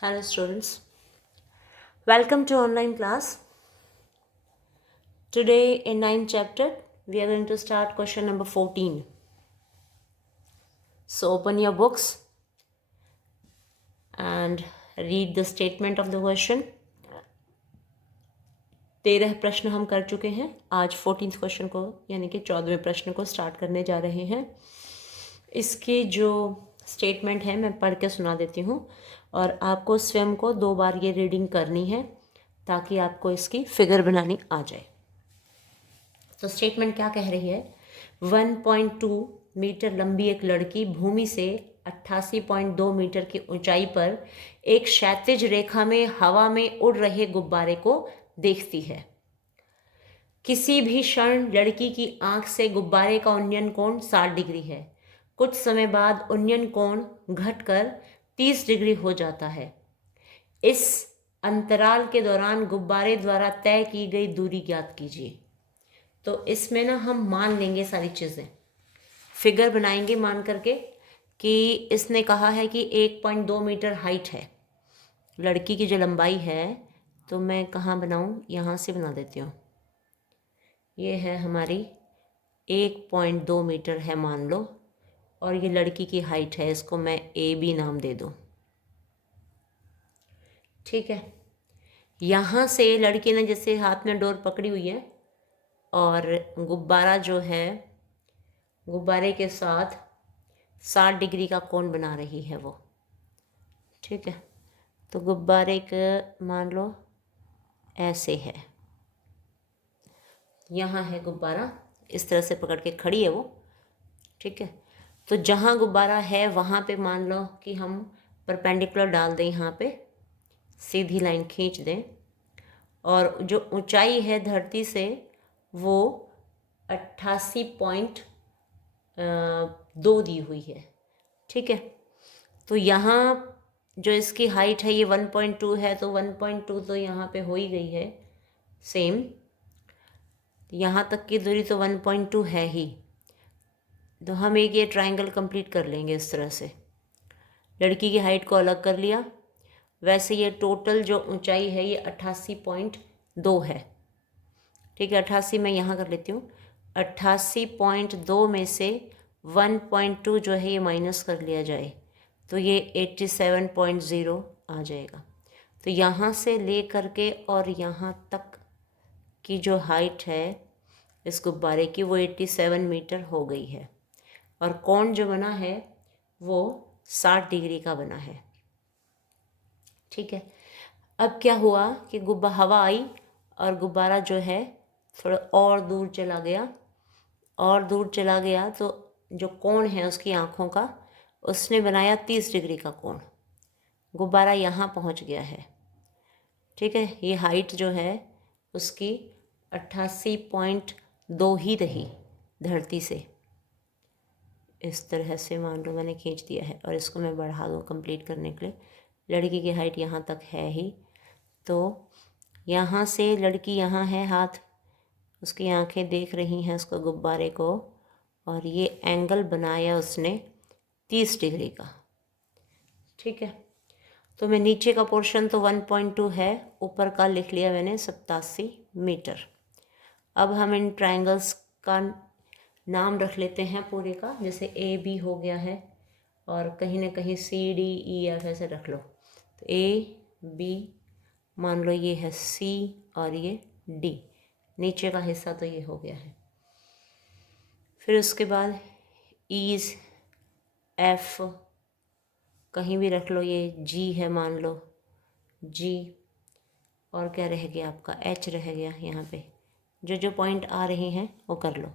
Hello students, welcome to online class. Today in 9th chapter we are going to start question number 14. So open your books and read the statement of the question. 13 प्रश्न हम कर चुके हैं. आज 14th question को यानी कि 14वें प्रश्न को स्टार्ट करने जा रहे हैं. इसकी जो स्टेटमेंट है मैं पढ़ के सुना देती हूँ और आपको स्वयं को 2 बार ये रीडिंग करनी है ताकि आपको इसकी फिगर बनानी आ जाए. तो स्टेटमेंट क्या कह रही है? 1.2 मीटर लंबी एक लड़की भूमि से 88.2 मीटर की ऊंचाई पर एक क्षैतिज रेखा में हवा में उड़ रहे गुब्बारे को देखती है. किसी भी क्षण लड़की की आंख से गुब्बारे का उन्नयन कोण 60 डिग्री है. कुछ समय बाद उन्नयन कोण घटकर 30 डिग्री हो जाता है. इस अंतराल के दौरान गुब्बारे द्वारा तय की गई दूरी ज्ञात कीजिए. तो इसमें ना हम मान लेंगे सारी चीज़ें, फिगर बनाएंगे मान करके कि इसने कहा है कि 1.2 मीटर हाइट है लड़की की जो लंबाई है. तो मैं कहाँ बनाऊँ? यहाँ से बना देती हूँ. ये है हमारी 1.2 मीटर है मान लो, और ये लड़की की हाइट है. इसको मैं AB नाम दे दूँ. ठीक है. यहाँ से लड़की ने जैसे हाथ में डोर पकड़ी हुई है और गुब्बारा जो है गुब्बारे के साथ 60 डिग्री का कोण बना रही है वो. ठीक है. तो गुब्बारे का मान लो ऐसे है. यहाँ है गुब्बारा, इस तरह से पकड़ के खड़ी है वो. ठीक है. तो जहाँ गुब्बारा है वहाँ पे मान लो कि हम परपेंडिकुलर डाल दें, यहाँ पे सीधी लाइन खींच दें, और जो ऊंचाई है धरती से वो 88.2 दी हुई है. ठीक है. तो यहाँ जो इसकी हाइट है ये 1.2 है, तो 1.2 तो यहाँ पे हो ही गई है सेम. यहाँ तक की दूरी तो 1.2 है ही. तो हम एक ये ट्रायंगल कंप्लीट कर लेंगे इस तरह से. लड़की की हाइट को अलग कर लिया. वैसे ये टोटल जो ऊंचाई है ये 88.2 है. ठीक है. 88 मैं यहाँ कर लेती हूँ. 88.2 में से 1.2 जो है ये माइनस कर लिया जाए तो ये 87.0 आ जाएगा. तो यहाँ से ले करके और यहाँ तक की जो हाइट है इस गुब्बारे की वो 87 मीटर हो गई है, और कोण जो बना है वो 60 डिग्री का बना है. ठीक है. अब क्या हुआ कि हवा आई और गुब्बारा जो है थोड़ा और दूर चला गया, और दूर चला गया तो जो कोण है उसकी आँखों का उसने बनाया 30 डिग्री का कोण. गुब्बारा यहाँ पहुँच गया है. ठीक है. ये हाइट जो है उसकी 88.2 ही रही धरती से. इस तरह से मान लो मैंने खींच दिया है और इसको मैं बढ़ा दूँ कंप्लीट करने के लिए. लड़की की हाइट यहाँ तक है ही, तो यहाँ से लड़की यहाँ है, हाथ उसकी आंखें देख रही हैं उसको गुब्बारे को, और ये एंगल बनाया उसने 30 डिग्री का. ठीक है. तो मैं नीचे का पोर्शन तो 1.2 है, ऊपर का लिख लिया मैंने 87 मीटर. अब हम इन ट्रायंगल्स का नाम रख लेते हैं पूरे का. जैसे AB हो गया है और कहीं ना कहीं CDEF ऐसे रख लो. तो AB मान लो ये है C और ये D. नीचे का हिस्सा तो ये हो गया है. फिर उसके बाद E's F कहीं भी रख लो. ये G है मान लो G, और क्या रह गया आपका H रह गया. यहाँ पे जो जो पॉइंट आ रहे हैं वो कर लो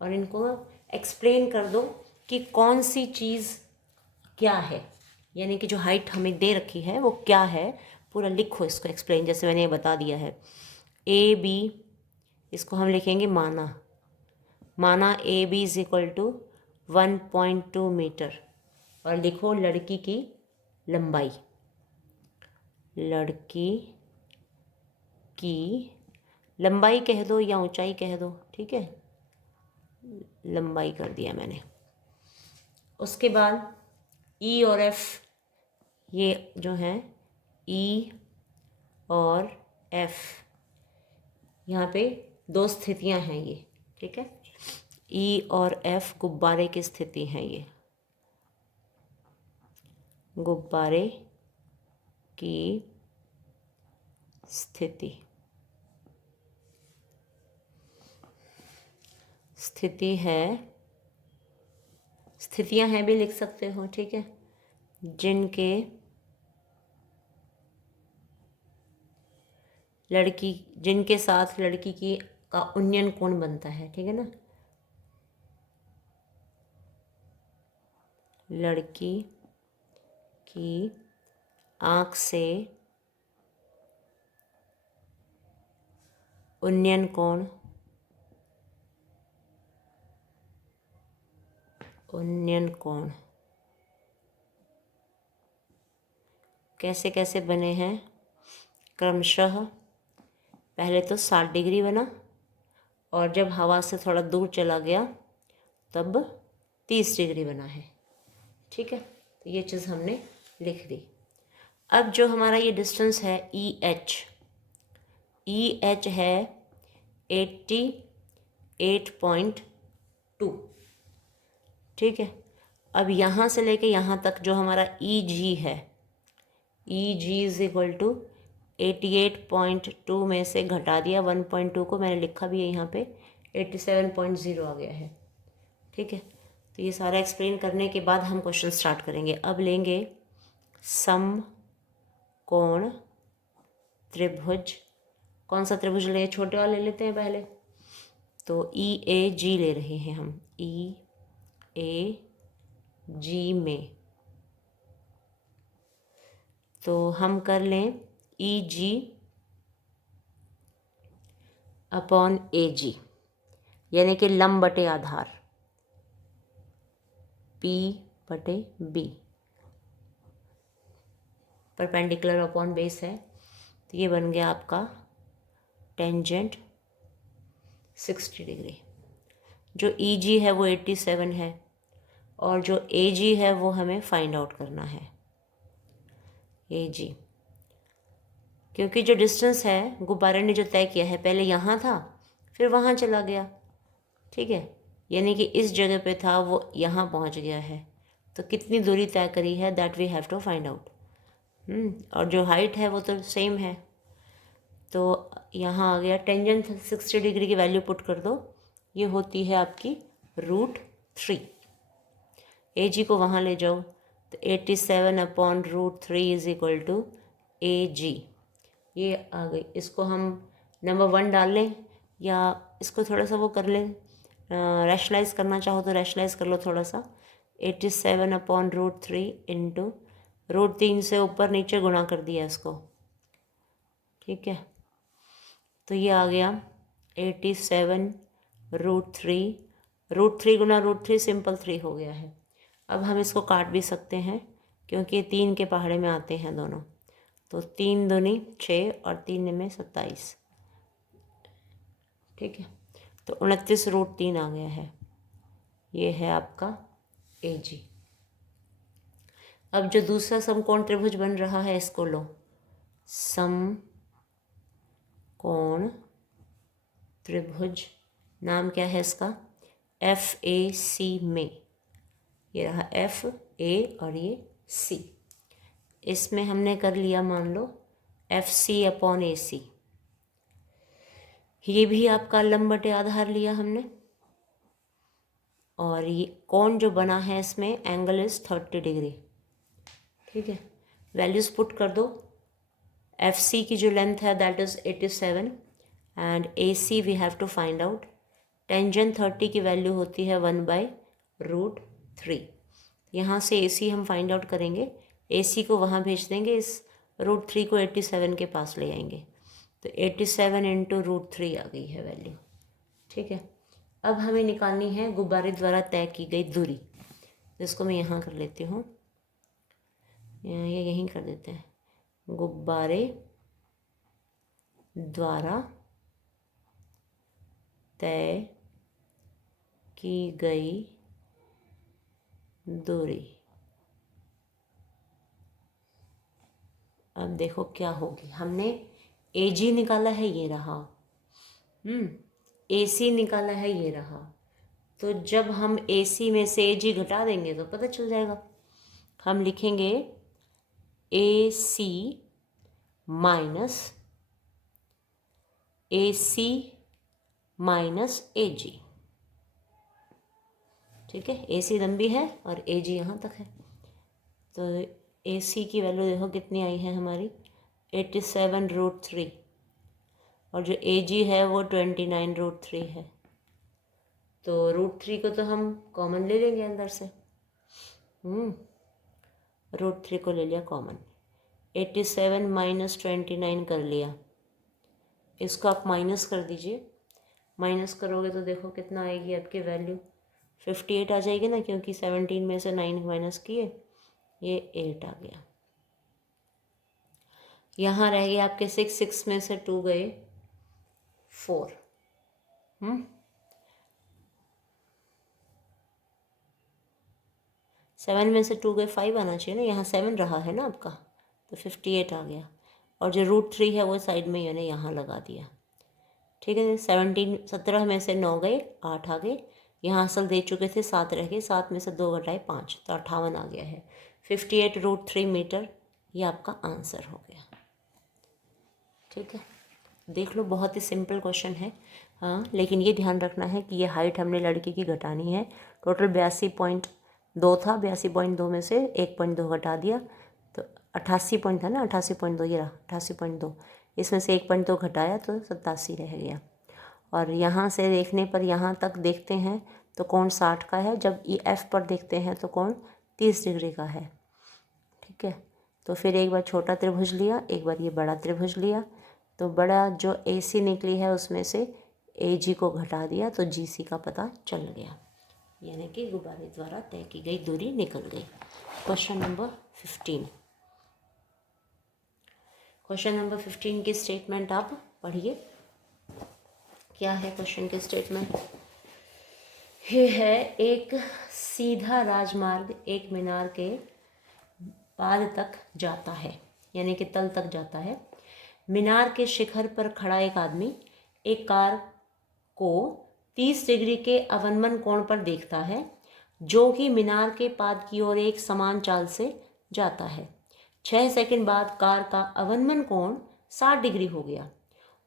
और इनको एक्सप्लेन कर दो कि कौन सी चीज़ क्या है, यानी कि जो हाइट हमें दे रखी है वो क्या है. पूरा लिखो इसको एक्सप्लेन, जैसे मैंने ये बता दिया है. AB इसको हम लिखेंगे माना AB is equal to 1.2 metre, और लिखो लड़की की लंबाई. लड़की की लंबाई कह दो या ऊंचाई कह दो. ठीक है. लंबाई कर दिया मैंने. उसके बाद E और F ये जो हैं ई और एफ, यहाँ पे दो स्थितियाँ हैं ये, ठीक है। ई और एफ गुब्बारे की स्थिति हैं, ये गुब्बारे की स्थिति है, स्थितियां हैं भी लिख सकते हो, ठीक है, जिनके साथ लड़की की का उन्नयन कोण बनता है, ठीक है ना। लड़की की आँख से उन्नयन कोण कैसे कैसे बने हैं, क्रमशः पहले तो 60 डिग्री बना, और जब हवा से थोड़ा दूर चला गया तब 30 डिग्री बना है, ठीक है। तो ये चीज़ हमने लिख दी। अब जो हमारा ये डिस्टेंस है ई एच है 88.2, ठीक है। अब यहाँ से लेके यहाँ तक जो हमारा ई जी है, ई जी इज इक्वल टू 88.2 में से घटा दिया 1.2 को, मैंने लिखा भी है यहाँ पे 87.0 आ गया है, ठीक है। तो ये सारा एक्सप्लेन करने के बाद हम क्वेश्चन स्टार्ट करेंगे। अब लेंगे समकोण त्रिभुज। कौन सा त्रिभुज ले, छोटे वाले ले लेते हैं पहले। तो ई ए जी ले रहे हैं हम, ई ए जी में, तो हम कर लें ई जी अपॉन ए जी, यानी कि लंब बटे आधार, पी बटे बी, परपेंडिकुलर अपॉन बेस है। तो ये बन गया आपका टेंजेंट 60 डिग्री। जो ई जी है वो 87 है, और जो ए जी है वो हमें फाइंड आउट करना है, ए जी, क्योंकि जो डिस्टेंस है गुब्बारे ने जो तय किया है, पहले यहाँ था फिर वहाँ चला गया, ठीक है, यानी कि इस जगह पे था वो यहाँ पहुँच गया है, तो कितनी दूरी तय करी है that we have to find out. और जो हाइट है वो तो सेम है, तो यहाँ आ गया टेंजेंट 60 डिग्री की वैल्यू पुट कर दो, ये होती है आपकी √3। ए जी को वहाँ ले जाओ, तो 87/√3 इज इक्वल टू ए जी, ये आ गई। इसको हम नंबर 1 डाल लें, या इसको थोड़ा सा वो कर लें, रैशनलाइज करना चाहो तो रैशनलाइज कर लो थोड़ा सा। 87/√3 इंटू √3 से ऊपर नीचे गुणा कर दिया इसको, ठीक है। तो ये आ गया 87√3, √3 गुना √3 सिंपल 3 हो गया है। अब हम इसको काट भी सकते हैं, क्योंकि 3 के पहाड़े में आते हैं दोनों, तो 3 दूनी 6 और 3 में 27, ठीक है। तो 29√3 आ गया है, ये है आपका ए जी। अब जो दूसरा समकोण त्रिभुज बन रहा है इसको लो, समकोण त्रिभुज, नाम क्या है इसका, FAC में, ये रहा F A और ये C, इसमें हमने कर लिया मान लो FC/AC, ये भी आपका लंब बटे आधार लिया हमने, और ये कोण जो बना है इसमें एंगल इज 30 डिग्री, ठीक है। वैल्यूज पुट कर दो, FC की जो लेंथ है that is 87 and AC we have to find out. Tangent 30 की वैल्यू होती है 1/√3, यहाँ से AC हम फाइंड आउट करेंगे, AC को वहाँ भेज देंगे, इस √3 को 87 के पास ले आएंगे, तो 87 इंटू √3 आ गई है वैल्यू, ठीक है। अब हमें निकालनी है गुब्बारे द्वारा तय की गई दूरी, जिसको मैं यहाँ कर लेती हूँ, ये यहीं कर देते हैं, गुब्बारे द्वारा तय की गई दूरी, अब देखो क्या होगी, हमने ए जी निकाला है, ये रहा, ए सी निकाला है, ये रहा। तो जब हम ए सी में से ए जी घटा देंगे तो पता चल जाएगा। हम लिखेंगे ए सी माइनस ए सी माइनस ए जी। ठीक है, ए सी लंबी है और ए जी यहाँ तक है। तो ए सी की वैल्यू देखो कितनी आई है हमारी, 87√3, और जो ए जी है वो 29√3 है। तो √3 को तो हम कॉमन ले लेंगे अंदर से। √3 को ले लिया कॉमन, 87 माइनस 29 कर लिया। इसको आप माइनस कर दीजिए, माइनस करोगे तो देखो कितना आएगी आपकी वैल्यू, 58 आ जाएगी ना, क्योंकि 17 में से 9 माइनस किए, ये 8 आ गया। यहाँ रह गए आपके 6 में से 2 गए 4, 7 में से 2 गए 5 आना चाहिए ना, यहाँ 7 रहा है ना आपका, तो 58 आ गया। और जो √3 है वो साइड में मैंने यहाँ लगा दिया। ठीक है, 17 में से 9 गए 8 आ गए, यहाँ असल दे चुके थे 7 रह गए, 7 में से 2 घटाए 5, तो 58 आ गया है। 58√3 मीटर ये आपका आंसर हो गया। ठीक है, देख लो, बहुत ही सिंपल क्वेश्चन है। हाँ, लेकिन ये ध्यान रखना है कि ये हाइट हमने लड़की की घटानी है। टोटल 82.2 था, 82.2 में से 1.2 घटा दिया तो 88 पॉइंट था ना, 88.2 ये रहा, 88.2, इसमें से 1.2 घटाया तो 87 रह गया। और यहाँ से देखने पर यहाँ तक देखते हैं तो कोण 60 का है, जब ई एफ पर देखते हैं तो कोण 30 डिग्री का है। ठीक है, तो फिर एक बार छोटा त्रिभुज लिया, एक बार ये बड़ा त्रिभुज लिया, तो बड़ा जो ए सी निकली है उसमें से ए जी को घटा दिया तो जी सी का पता चल गया, यानी कि गुब्बारे द्वारा तय की गई दूरी निकल गई। Question number 15। क्वेश्चन नंबर 15 की स्टेटमेंट आप पढ़िए, क्या है क्वेश्चन की स्टेटमेंट। ये है, एक सीधा राजमार्ग एक मीनार के पाद तक जाता है, यानी कि तल तक जाता है। मीनार के शिखर पर खड़ा एक आदमी एक कार को 30 डिग्री के अवनमन कोण पर देखता है, जो कि मीनार के पाद की ओर एक समान चाल से जाता है। 6 सेकंड बाद कार का अवनमन कोण 60 डिग्री हो गया।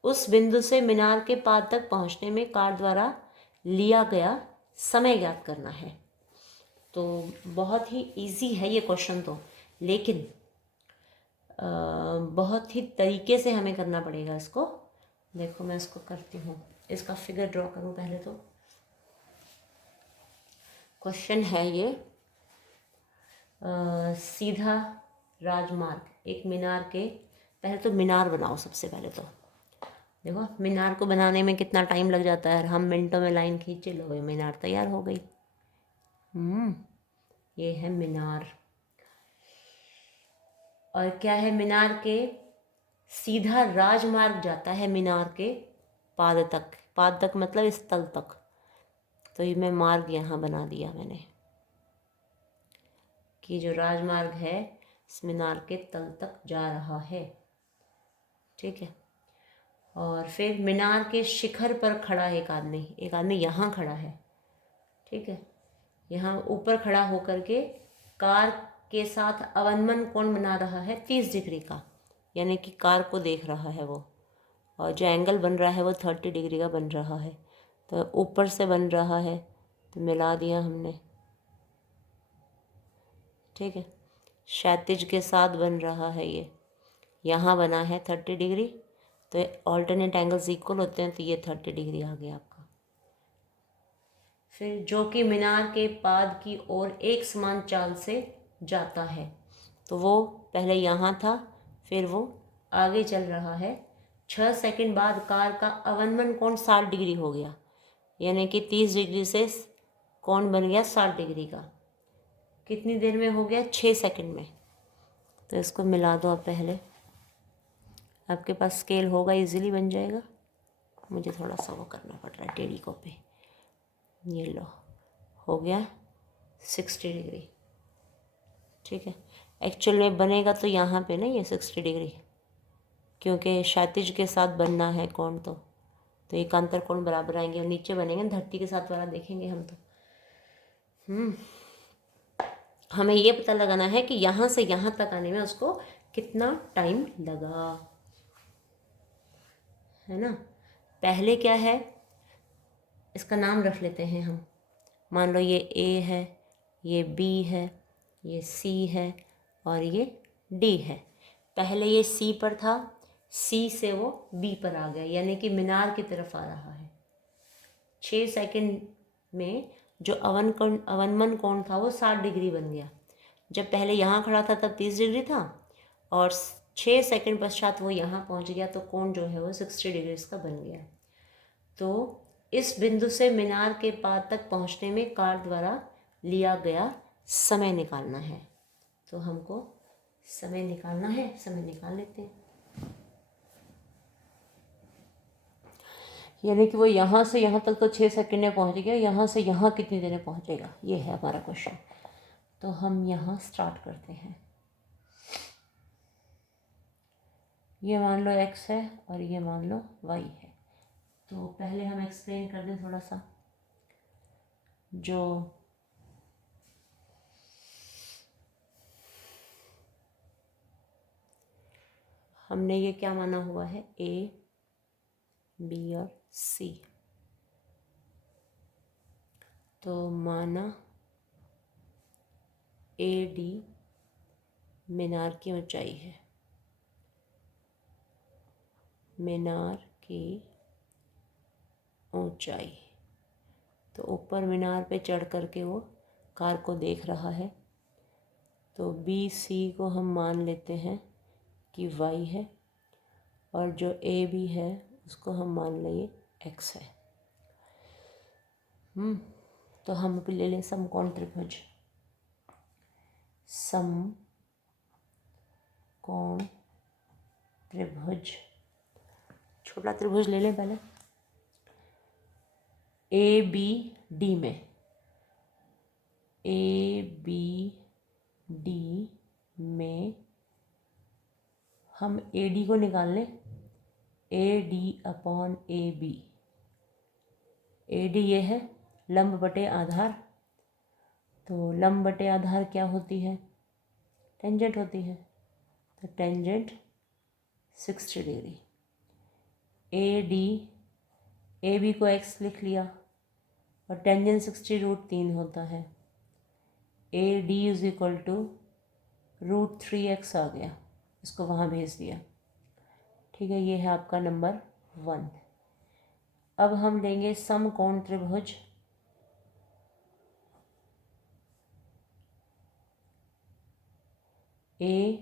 उस बिंदु से मीनार के पाद तक पहुंचने में कार द्वारा लिया गया समय ज्ञात करना है। तो बहुत ही इजी है ये क्वेश्चन तो, लेकिन बहुत ही तरीके से हमें करना पड़ेगा इसको। देखो मैं इसको करती हूँ, इसका फिगर ड्रॉ करूँ पहले तो। क्वेश्चन है ये, सीधा राजमार्ग एक मीनार के, पहले तो मीनार बनाओ सबसे पहले तो। देखो मीनार को बनाने में कितना टाइम लग जाता है, हम मिनटों में लाइन खींचे, लो मीनार तैयार हो गई। ये है मीनार, और क्या है, मीनार के सीधा राजमार्ग जाता है मीनार के पाद तक, पाद तक मतलब इस तल तक। तो ये मैं मार्ग यहाँ बना दिया मैंने कि जो राजमार्ग है इस मीनार के तल तक जा रहा है। ठीक है, और फिर मीनार के शिखर पर खड़ा एक आदमी यहाँ खड़ा है। ठीक है, यहाँ ऊपर खड़ा होकर के कार के साथ अवनमन कोण बना रहा है 30 डिग्री का, यानी कि कार को देख रहा है वो, और जो एंगल बन रहा है वो 30 डिग्री का बन रहा है। तो ऊपर से बन रहा है तो मिला दिया हमने। ठीक है, क्षैतिज के साथ बन रहा है ये, यहाँ बना है 30 डिग्री, तो ऑल्टरनेट एंगल्स इक्वल होते हैं, तो ये 30 डिग्री आ गया आपका। फिर जो कि मीनार के पाद की ओर एक समान चाल से जाता है, तो वो पहले यहाँ था, फिर वो आगे चल रहा है। 6 सेकंड बाद कार का अवनमन कोण 60 डिग्री हो गया, यानी कि 30 डिग्री से कोण बन गया 60 डिग्री का। कितनी देर में हो गया, 6 सेकंड में। तो इसको मिला दो आप पहले, आपके पास स्केल होगा, इजीली बन जाएगा। मुझे थोड़ा सा वो करना पड़ रहा है टेढ़ी कॉपी। ये लो, हो गया 60 डिग्री। ठीक है, एक्चुअल में बनेगा तो यहाँ पे ना ये 60 डिग्री, क्योंकि क्षैतिज के साथ बनना है कोण, तो एकांतर कोण बराबर आएंगे और नीचे बनेंगे धरती के साथ वाला देखेंगे हम तो। हमें ये पता लगाना है कि यहाँ से यहाँ तक आने में उसको कितना टाइम लगा, है ना। पहले क्या है, इसका नाम रख लेते हैं हम। मान लो ये ए है, ये बी है, ये सी है और ये डी है। पहले ये सी पर था, सी से वो बी पर आ गया, यानी कि मीनार की तरफ आ रहा है। 6 सेकंड में जो अवनमन कोण था वो 60 डिग्री बन गया। जब पहले यहाँ खड़ा था तब 30 डिग्री था, और 6 सेकंड पश्चात वो यहाँ पहुँच गया तो कोण जो है वो 60 डिग्री का बन गया। तो इस बिंदु से मीनार के पार तक पहुँचने में कार द्वारा लिया गया समय निकालना है। तो हमको समय निकालना है, समय निकाल लेते हैं। यानी कि वो यहाँ से यहाँ तक तो 6 सेकंड में पहुँच गया, यहाँ से यहाँ कितनी देर में पहुँचेगा, ये है हमारा क्वेश्चन। तो हम यहाँ स्टार्ट करते हैं। ये मान लो x है और ये मान लो y है। तो पहले हम एक्सप्लेन कर दें थोड़ा सा। जो हमने ये क्या माना हुआ है, A, B और C। तो माना AD मीनार की ऊंचाई है, मीनार की ऊंचाई। तो ऊपर मीनार पे चढ़ कर के वो कार को देख रहा है। तो BC को हम मान लेते हैं कि y है, और जो AB है उसको हम मान लेंगे x है। तो हम अभी ले लें समकोण त्रिभुज। समकोण त्रिभुज, छोटा त्रिभुज ले लें पहले। ABD में, ABD में हम AD को निकाल लें, AD अपॉन AB। AD ये है लंब बटे आधार। तो लंब बटे आधार क्या होती है, टेंजेंट होती है। तो टेंजेंट 60 डिग्री। AD, AB को x लिख लिया और टेंजेंट 60√3 होता है। AD is equal to √3x आ गया, इसको वहाँ भेज दिया। ठीक है, ये है आपका नंबर 1। अब हम लेंगे समकोण त्रिभुज ACD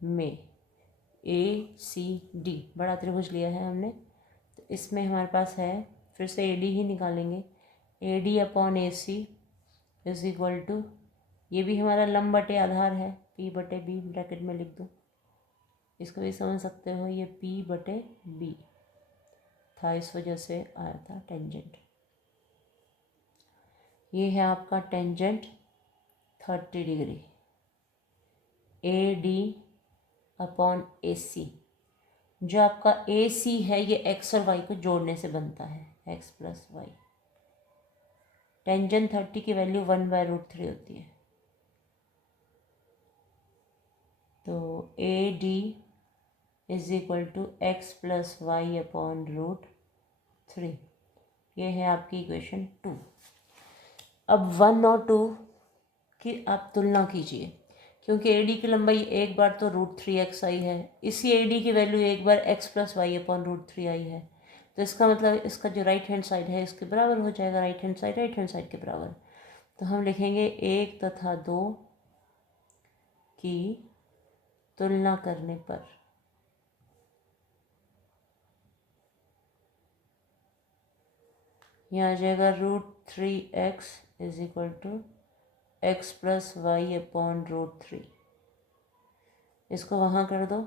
में। ACD बड़ा त्रिभुज लिया है हमने, तो इसमें हमारे पास है, फिर से AD ही निकालेंगे। AD upon AC is equal to, ये भी हमारा लंब बटे आधार है, P बटे B ब्रैकेट में लिख दो। इसको भी समझ सकते हो, ये P बटे B था, इस वजह से आया था टेंजेंट। ये है आपका tangent 30 degree. AD upon AC, जो आपका AC है ये x और y को जोड़ने से बनता है, x प्लस वाई। टेंजेंट 30 की वैल्यू 1/√3 होती है। तो AD is equal to x plus y upon √3। ये है आपकी इक्वेशन 2। अब 1 और 2 की आप तुलना कीजिए, क्योंकि AD की लंबाई एक बार तो √3x आई है, इसी AD की वैल्यू एक बार x प्लस वाई अपॉन √3 आई है। तो इसका मतलब इसका जो राइट हैंड साइड है इसके बराबर हो जाएगा, राइट हैंड साइड के बराबर। तो हम लिखेंगे 1 तथा 2 की तुलना करने पर यहाँ आ जाएगा √3x is equal to x plus y upon √3। इसको वहाँ कर दो,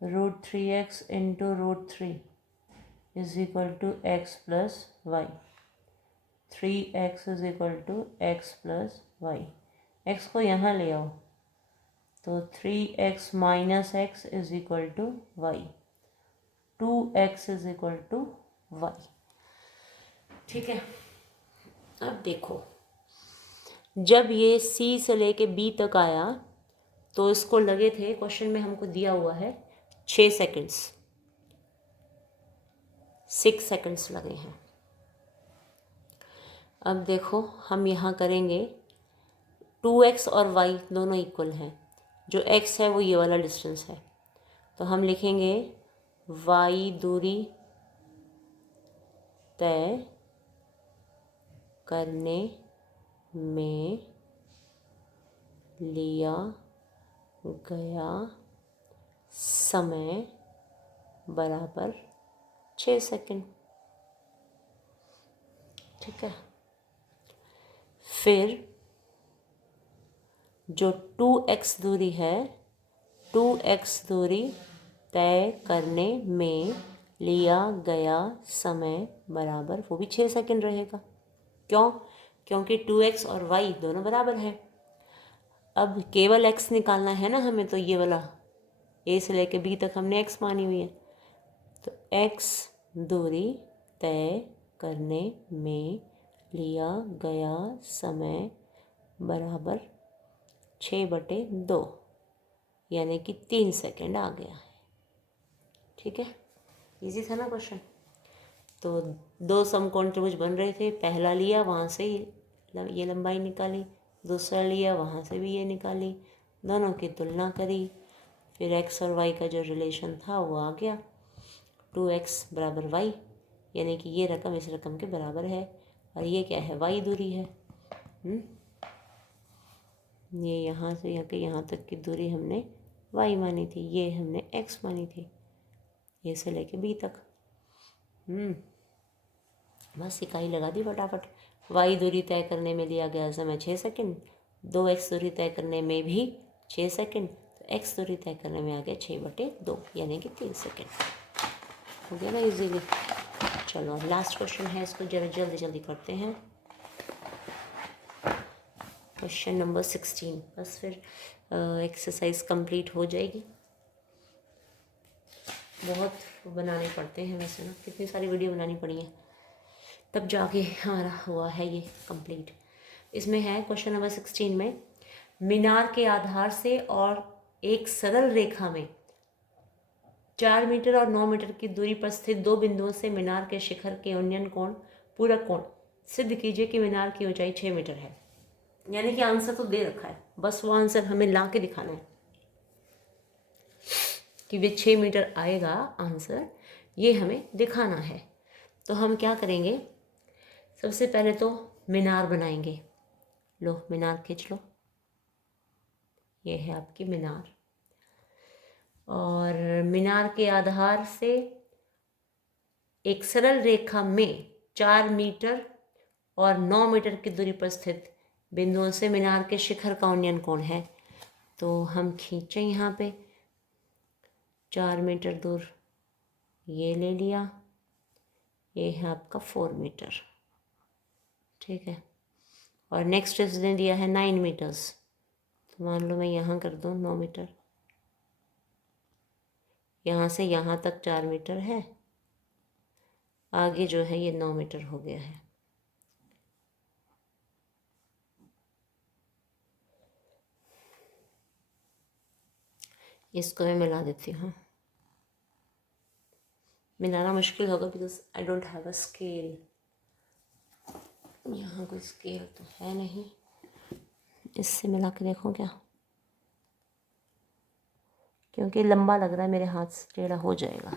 √3x into √3 is equal to x plus y. 3x is equal to x plus y. X को यहाँ ले आओ तो 3x minus x is equal to y, 2x is equal to y. ठीक है, अब देखो जब ये C से लेके B तक आया तो इसको लगे थे, क्वेश्चन में हमको दिया हुआ है 6 सेकंड्स, 6 सेकंड्स लगे हैं। अब देखो हम यहाँ करेंगे 2x और y दोनों इक्वल हैं, जो x है वो ये वाला डिस्टेंस है, तो हम लिखेंगे y दूरी तय करने में लिया गया समय बराबर 6 सेकंड। ठीक है, फिर जो 2x दूरी है, 2x दूरी तय करने में लिया गया समय बराबर वो भी 6 सेकंड रहेगा। क्यों? क्योंकि 2x और y दोनों बराबर हैं। अब केवल x निकालना है ना हमें, तो ये वाला a से लेके b तक हमने x मानी हुई है, तो x दूरी तय करने में लिया गया समय बराबर 6/2, यानी कि 3 सेकंड आ गया है। ठीक है, इजी था ना क्वेश्चन। तो 2 समकोण त्रिभुज बन रहे थे, पहला लिया वहाँ से ये लंबाई निकाली, दूसरा लिया वहाँ से भी ये निकाली, दोनों की तुलना करी, फिर x और y का जो रिलेशन था वो आ गया, 2x बराबर y, यानी कि ये रकम इस रकम के बराबर है, और ये क्या है, y दूरी है। ये यहाँ से यहाँ तक की दूरी हमने y मानी थी, ये हमने x मानी थी, ये से लेके b तक। बस इकाई लगा दी फटाफट। y दूरी तय करने में लिया गया समय 6 सेकंड, 2x दूरी तय करने में भी 6 सेकंड, तो x दूरी तय करने में आ गया 6/2, यानी कि 3 सेकंड। हो गया ना इजीली। चलो लास्ट क्वेश्चन है, इसको जरा जल्दी जल्दी करते हैं। क्वेश्चन नंबर 16, बस फिर एक्सरसाइज कंप्लीट हो जाएगी। बहुत बनाने पड़ते हैं वैसे ना, कितनी सारी वीडियो बनानी पड़ी है तब जाके हमारा हुआ है ये कंप्लीट। इसमें है क्वेश्चन नंबर 16 में, मीनार के आधार से और एक सरल रेखा में 4 मीटर और 9 मीटर की दूरी पर स्थित 2 बिंदुओं से मीनार के शिखर के उन्नयन कोण पूरक कोण सिद्ध कीजिए कि मीनार की ऊंचाई 6 मीटर है। यानी कि आंसर तो दे रखा है, बस वो आंसर हमें ला के दिखाना है कि वे 6 मीटर आएगा आंसर, ये हमें दिखाना है। तो हम क्या करेंगे, सबसे पहले तो मीनार बनाएंगे। लो मीनार खींच लो, ये है आपकी मीनार, और मीनार के आधार से एक सरल रेखा में 4 मीटर और 9 मीटर की दूरी पर स्थित बिंदुओं से मीनार के शिखर का उन्नयन कोण है। तो हम खींचें यहाँ पे 4 मीटर दूर, ये ले लिया, ये है आपका 4 मीटर। ठीक है, और नेक्स्ट इसने दिया है 9 मीटर्स, तो मान लो मैं यहाँ कर दूँ 9 मीटर, यहाँ से यहाँ तक 4 मीटर है, आगे जो है ये 9 मीटर हो गया है। इसको मैं मिला देती हूँ, मिलाना मुश्किल होगा because I don't have a scale. यहाँ कोई स्केल तो है नहीं, इससे मिला के देखो क्या, क्योंकि लंबा लग रहा है मेरे हाथ से, टेढ़ा हो जाएगा।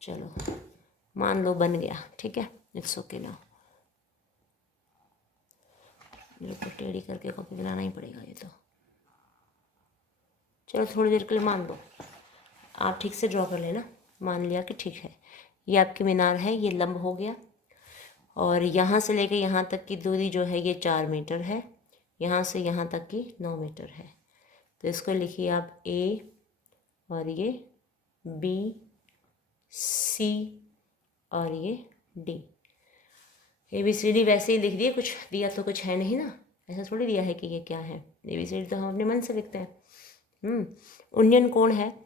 चलो मान लो बन गया, ठीक है, इट्स ओके नाउ। मेरे को टेढ़ी करके कॉपी बनाना ही पड़ेगा ये तो। चलो थोड़ी देर के लिए मान लो, आप ठीक से ड्रॉ कर लेना। मान लिया कि ठीक है, ये आपकी मीनार है, ये लंब हो गया, और यहाँ से लेके यहाँ तक की दूरी जो है ये 4 मीटर है, यहाँ से यहाँ तक की 9 मीटर है। तो इसको लिखिए आप A, और ये B, C, और ये D। ABCD वैसे ही लिख दिए, कुछ दिया तो कुछ है नहीं ना, ऐसा थोड़ी दिया है कि ये क्या है, ABCD तो हम अपने मन से लिखते हैं। उन्नयन कोण है,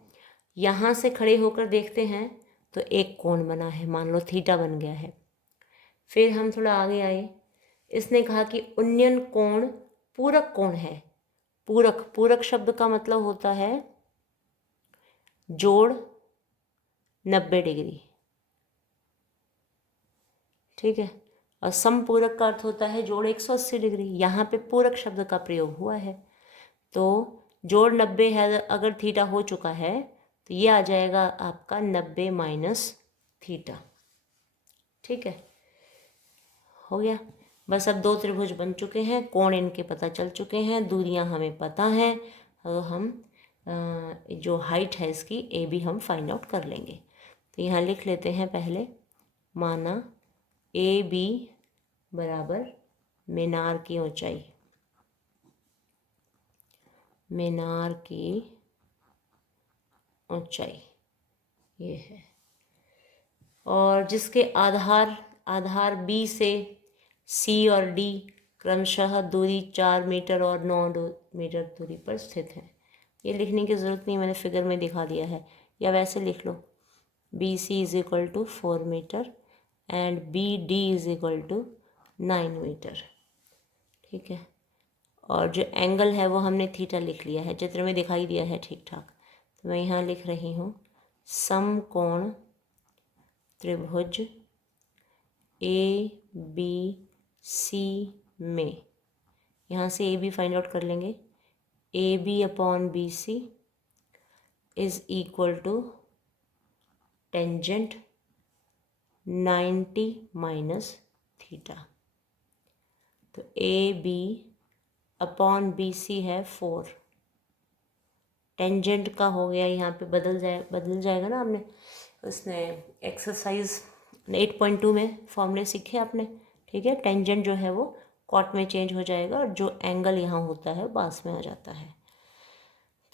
यहाँ से खड़े होकर देखते हैं तो एक कोण बना है, मान लो थीटा बन गया है। फिर हम थोड़ा आगे आए, इसने कहा कि उन्नयन कोण पूरक कोण है। पूरक, पूरक शब्द का मतलब होता है जोड़ 90 डिग्री, ठीक है, और समपूरक का अर्थ होता है जोड़ 180 डिग्री। यहाँ पे पूरक शब्द का प्रयोग हुआ है, तो जोड़ 90 है, अगर थीटा हो चुका है तो ये आ जाएगा आपका 90 माइनस थीटा, ठीक है, हो गया। बस अब 2 त्रिभुज बन चुके हैं, कोण इनके पता चल चुके हैं, दूरियां हमें पता हैं, तो हम जो हाइट है इसकी AB हम फाइंड आउट कर लेंगे। तो यहाँ लिख लेते हैं पहले, माना AB बराबर मीनार की ऊंचाई, मीनार की ऊंचाई ये है, और जिसके आधार B से C और D क्रमशः दूरी 4 मीटर और 9 मीटर दूरी पर स्थित है। ये लिखने की ज़रूरत नहीं, मैंने फिगर में दिखा दिया है, या वैसे लिख लो, BC is equal to 4 metre and BD is equal to 9 metre, ठीक है। और जो एंगल है वो हमने थीटा लिख लिया है, चित्र में दिखाई दिया है ठीक ठाक। तो मैं यहाँ लिख रही हूँ समकोण त्रिभुज ABC में, यहाँ से AB फाइंड आउट कर लेंगे, AB upon BC is equal to tangent 90 minus theta. तो AB अपॉन BC है 4, टेंजेंट का हो गया, यहाँ पे बदल जाएगा ना, आपने उसने एक्सरसाइज 8.2 में फॉर्मूले सीखे आपने, ठीक है। टेंजेंट जो है वो कॉट में चेंज हो जाएगा और जो एंगल यहाँ होता है बास में आ जाता है।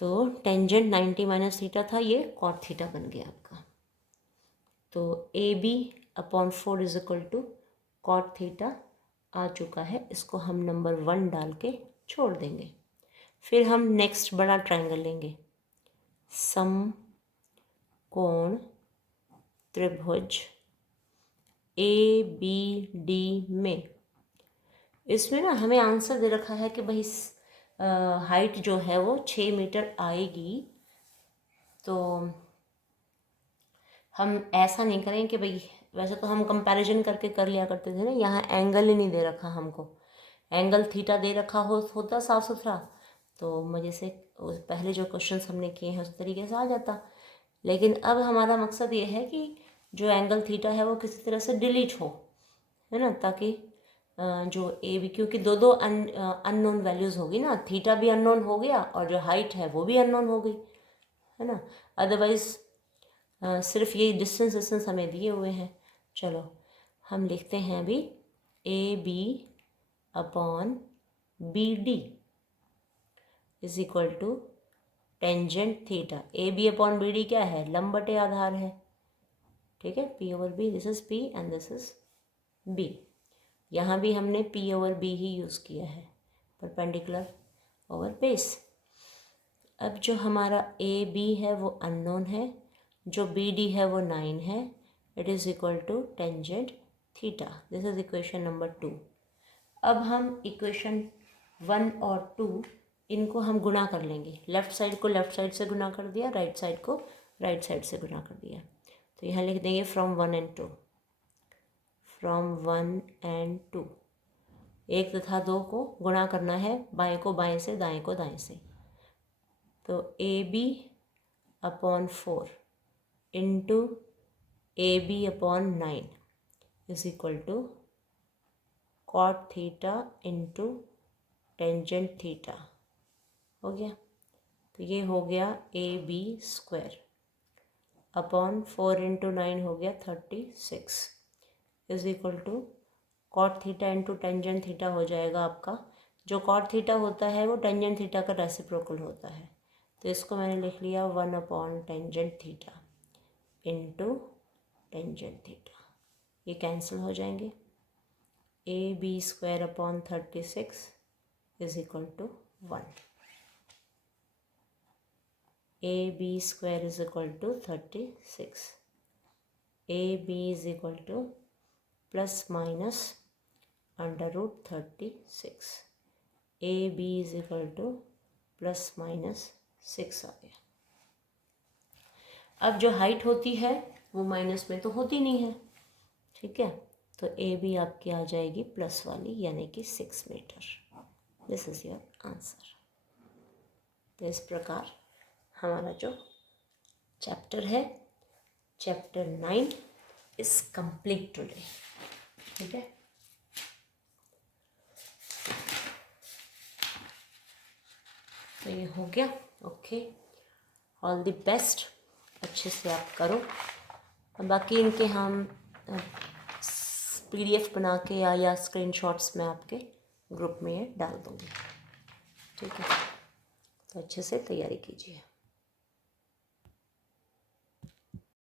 तो टेंजेंट 90 माइनस थीटा था, ये कॉट थीटा बन गया आपका। तो AB upon 4 is equal to cot theta आ चुका है, इसको हम नंबर 1 डाल के छोड़ देंगे। फिर हम नेक्स्ट बड़ा ट्रायंगल लेंगे, समकोण त्रिभुज ABD में। इसमें ना हमें आंसर दे रखा है कि भाई हाइट जो है वो 6 मीटर आएगी, तो हम ऐसा नहीं करें कि भाई, वैसे तो हम कंपैरिजन करके कर लिया करते थे ना, यहाँ एंगल ही नहीं दे रखा हमको, एंगल थीटा दे रखा होता साफ सुथरा तो मज़े से पहले जो क्वेश्चंस हमने किए हैं उस तरीके से आ जाता। लेकिन अब हमारा मकसद ये है कि जो एंगल थीटा है वो किसी तरह से डिलीट हो, है ना, ताकि जो AB, क्योंकि दो अननोन वैल्यूज़ होगी ना, थीटा भी अननोन हो गया और जो हाइट है वो भी अननोन हो गई, है ना। अदरवाइज़ सिर्फ ये डिस्टेंस हमें दिए हुए हैं। चलो हम लिखते हैं अभी AB upon BD is equal to tangent theta. AB upon BD क्या है, लंब बटे आधार है, ठीक है, P over B, this is P and this is B। यहाँ भी हमने P ओवर B ही यूज़ किया है, परपेंडिकुलर ओवर बेस। अब जो हमारा AB है वो अननोन है, जो BD है वो 9 है, it is equal to tangent theta. This is equation number 2। अब हम इक्वेशन 1 और 2 इनको हम गुणा कर लेंगे, लेफ़्ट साइड को लेफ़्ट साइड से गुणा कर दिया, राइट साइड को राइट साइड से गुणा कर दिया। तो यहाँ लिख देंगे फ्रॉम 1 एंड 2, फ्रॉम 1 एंड 2, 1 तथा 2 को गुणा करना है, बाएं को बाएं से, दाएं को दाएं से। तो AB upon 4 into AB upon 9 is equal to cot theta into tangent theta, हो गया। तो ये हो गया AB स्क्वायर अपॉन 4 इंटू 9 हो गया 36 is equal to cot theta into tangent theta हो जाएगा आपका, जो कॉट थीटा होता है वो टेंजेंट थीटा का रेसिप्रोकल होता है। तो इसको मैंने लिख लिया 1 upon tangent theta into tangent theta, ये कैंसिल हो जाएंगे। AB square upon 36 is equal to 1, AB square is equal to 36, AB is equal to plus minus √36, AB is equal to plus minus 6 आ गया। अब जो हाइट होती है वो माइनस में तो होती नहीं है, ठीक है, तो AB आपकी आ जाएगी प्लस वाली यानी कि 6 metre. This is your answer. तो इस प्रकार हमारा जो चैप्टर है, चैप्टर 9 इज कंप्लीट टुडे, ठीक है। तो ये हो गया, ओके, ऑल द बेस्ट, अच्छे से आप करो। और बाकी इनके हम PDF बना के या स्क्रीनशॉट्स में आपके ग्रुप में ये डाल दूँगी, ठीक है। तो अच्छे से तैयारी कीजिए।